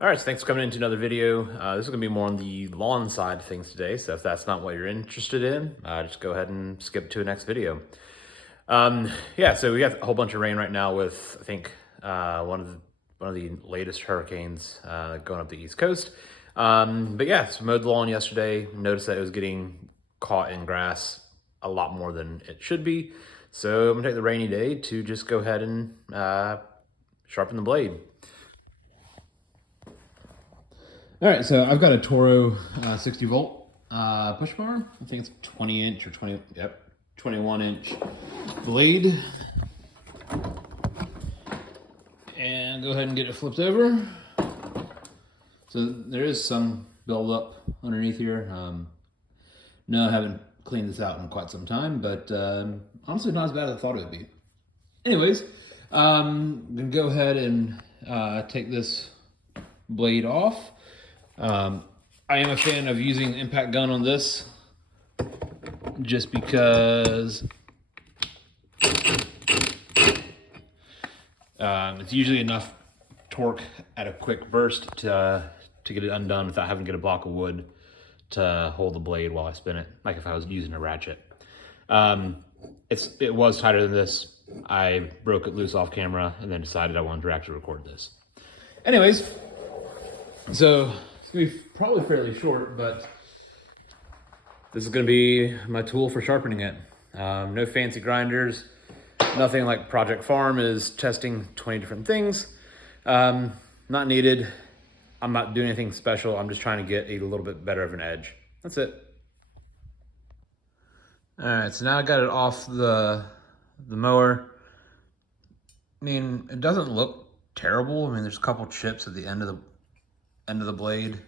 All right, so thanks for coming into another video. This is gonna be more on the lawn side of things today. So if that's not what you're interested in, just go ahead and skip to the next video. Yeah, so we got a whole bunch of rain right now with, I think, one of the latest hurricanes going up the East Coast. But yeah, so mowed the lawn yesterday. Noticed that it was getting caught in grass a lot more than it should be. So I'm gonna take the rainy day to just go ahead and sharpen the blade. All right, so I've got a Toro 60 volt push mower. I think it's 20 inch or 21 inch blade. And go ahead and get it flipped over. So there is some buildup underneath here. No, I haven't cleaned this out in quite some time, but honestly not as bad as I thought it would be. Anyways, I'm gonna go ahead and take this blade off. I am a fan of using the impact gun on this just because it's usually enough torque at a quick burst to get it undone without having to get a block of wood to hold the blade while I spin it, like if I was using a ratchet. It was tighter than this. I broke it loose off camera and then decided I wanted to actually record this. Anyways, so it's gonna be probably fairly short, but this is gonna be my tool for sharpening it. No fancy grinders, nothing like Project Farm is testing 20 different things. Not needed. I'm not doing anything special. I'm just trying to get a little bit better of an edge. That's it. All right, so now I got it off the mower. I mean, it doesn't look terrible. I mean, there's a couple chips at the end of the blade.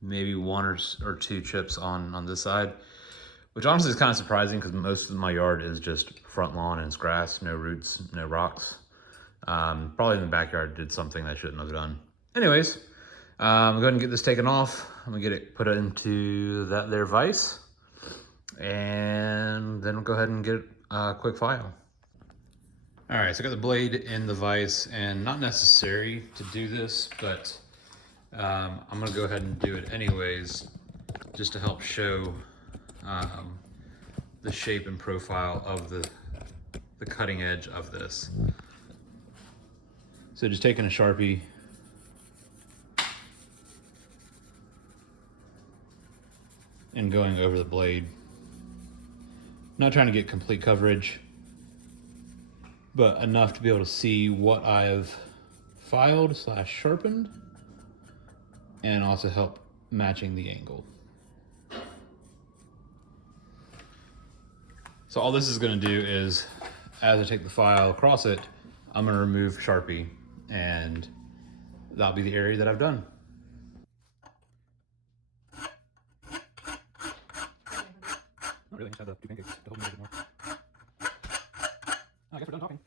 Maybe one or two chips on this side, which honestly is kind of surprising because most of my yard is just front lawn and it's grass, no roots, no rocks. Probably in the backyard did something I shouldn't have done. Anyways, I'm going to get this taken off. I'm gonna get it put into that there vise, and then we'll go ahead and get a quick file. All right, so I got the blade in the vise, and not necessary to do this, but I'm gonna go ahead and do it anyways, just to help show the shape and profile of the cutting edge of this. So just taking a Sharpie and going over the blade. Not trying to get complete coverage, but enough to be able to see what I've filed / sharpened, and also help matching the angle. So all this is gonna do is, as I take the file across it, I'm gonna remove Sharpie, and that'll be the area that I've done. Not really, I just have the two pancakes to hold me a bit more. I guess we're done talking.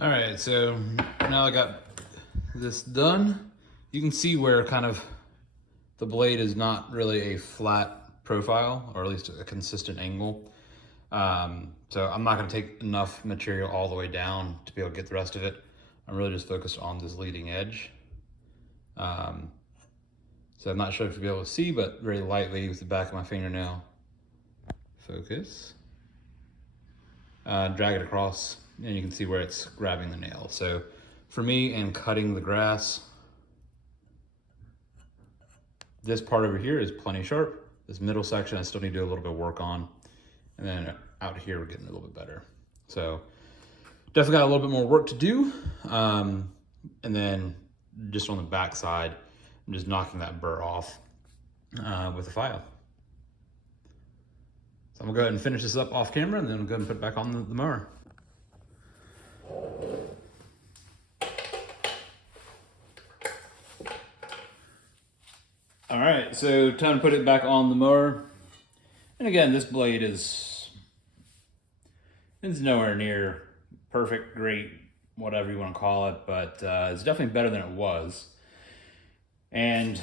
All right, so now I got this done. You can see where kind of the blade is not really a flat profile, or at least a consistent angle. So I'm not gonna take enough material all the way down to be able to get the rest of it. I'm really just focused on this leading edge. So I'm not sure if you'll be able to see, but very lightly with the back of my fingernail. Focus. Drag it across, and you can see where it's grabbing the nail. So for me, in cutting the grass, This part over here is plenty sharp. This middle section I still need to do a little bit of work on. And then out here we're getting a little bit better. So definitely got a little bit more work to do. And then just on the back side, I'm just knocking that burr off with a file. So I'm gonna go ahead and finish this up off camera, and then I'll go ahead and put it back on the mower. All right, so time to put it back on the mower. And again, this blade is nowhere near perfect, great, whatever you want to call it, but it's definitely better than it was. And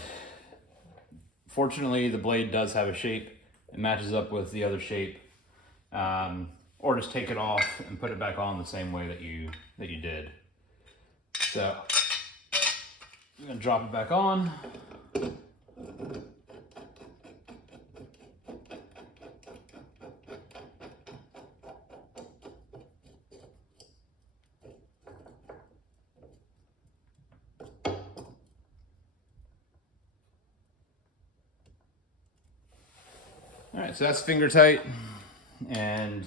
fortunately, the blade does have a shape. It matches up with the other shape. Or just take it off and put it back on the same way that you did. So I'm gonna drop it back on. All right, so that's finger tight, and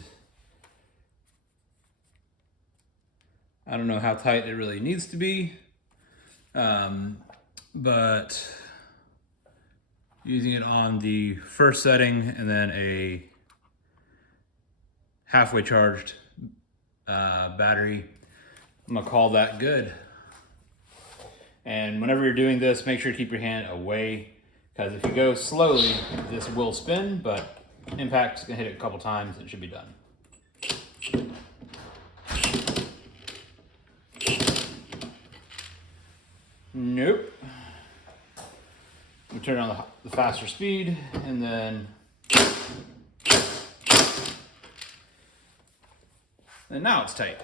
I don't know how tight it really needs to be, but using it on the first setting and then a halfway charged battery, I'm gonna call that good. And whenever you're doing this, make sure to keep your hand away, because if you go slowly, this will spin, but impact's gonna hit it a couple times and it should be done. Nope. We turn on the faster speed, and then now it's tight.